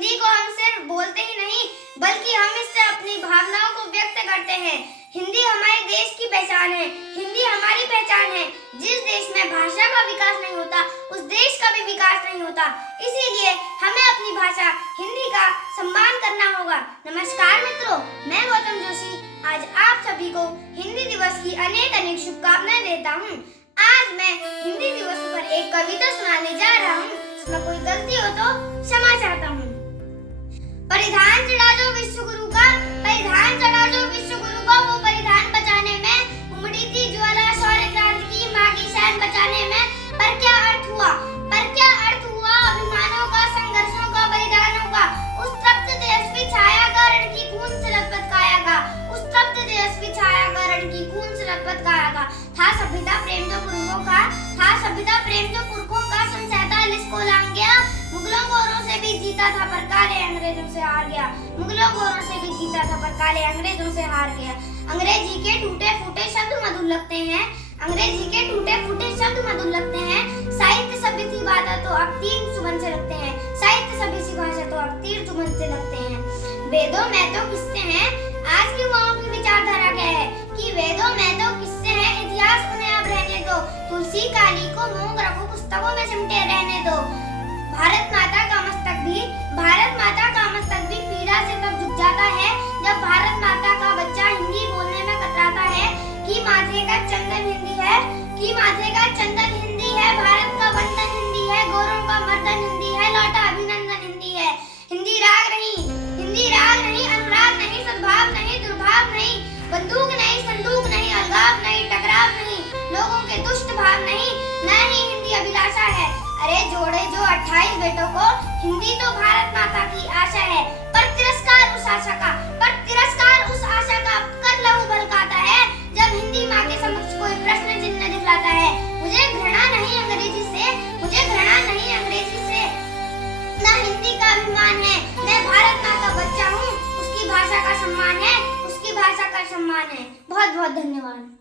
हिंदी को हम सिर्फ बोलते ही नहीं बल्कि हम इससे अपनी भावनाओं को व्यक्त करते हैं। हिंदी हमारे देश की पहचान है। हिंदी हमारी पहचान है। जिस देश में भाषा का विकास नहीं होता उस देश का भी विकास नहीं होता। इसीलिए हमें अपनी भाषा हिंदी का सम्मान करना होगा। नमस्कार मित्रों, मैं गौतम जोशी आज आप सभी को हिंदी दिवस की अनेक शुभकामनाएं देता हूँ। आज मैं हिंदी दिवस पर एक कविता सुनाने जा रहा हूँ। इसमें कोई गलती हो तो क्षमा चाहता हूँ। परिधान चढ़ा जो विश्व गुरु का, परिधान चढ़ा जो विश्व गुरु का, वो परिधान बचाने में उमड़ी थी ज्वाला शौर्य क्रांति की माँ की शान बचाने में। पर क्या अर्थ हुआ, पर क्या अर्थ हुआ अभिमानों का, संघर्षों का, बलिदानों का। उस तप्त तेजस्वी छाया का रण की खून से लथपथ काया का, उस तप्त तेजस्वी छाया का रण की खून से लथपथ काया का। था सभ्यता प्रेम जो पुरखों का, था सभ्यता प्रेम जो पुरखों का। सन 47 को लांग गया, मुगलों गोरों से भी जीता था पर काले अंग्रेजों से हार गया। मुगलों गोरों से भी जीता था पर काले अंग्रेजों से हार गया। अंग्रेजी के टूटे फूटे शब्द मधुर लगते हैं, अंग्रेजी के टूटे फूटे शब्द मधुर लगते हैं। साहित्य सभ्य सी बात तो अब तीर चुभन से लगते हैं, साहित्य सभ्य सी भाषा तो अब तीर चुभन से लगते हैं। वेदों में तो किस्से हैं, आज की युवाओं की विचारधारा क्या है कि वेदों में तो किस्से हैं, इतिहास उन्हें अब रहने दो। तुलसी काली को मोंग रखो, पुस्तकों में सिमटे रहने दो। भारत माता का मस्तक भी, भारत माता का मस्तक भी पीड़ा से तब झुक जाता है जब भारत माता का बच्चा हिंदी बोलने में कतराता है। कि माथे का चंदन हिंदी है, कि माथे का चंदन हिंदी है, भारत का वंदन हिंदी है, गोरों का मर्दन हिंदी है, लौटा अभिनंदन हिंदी है। हिंदी राग नहीं, हिंदी राग नहीं, अनुराग नहीं, सद्भाव नहीं, दुर्भाव नहीं, बंदूक नहीं, संदूक नहीं, अलगाव नहीं, टकराव नहीं, लोगों के दुष्ट भाव नहीं, न ही हिंदी अभिलाषा है। अरे जोड़े जो 28 बेटों को, हिंदी तो भारत माता की आशा है। पर तिरस्कार उस आशा का, पर तिरस्कार उस आशा का कर लहू बलकाता है जब हिंदी माँ के समक्ष कोई प्रश्न चिन्ह दिखलाता है। मुझे घृणा नहीं अंग्रेजी से, मुझे घृणा नहीं अंग्रेजी से, ना हिंदी का अभिमान है। मैं भारत माँ का बच्चा हूँ, उसकी भाषा का सम्मान है, उसकी भाषा का सम्मान है। बहुत बहुत धन्यवाद।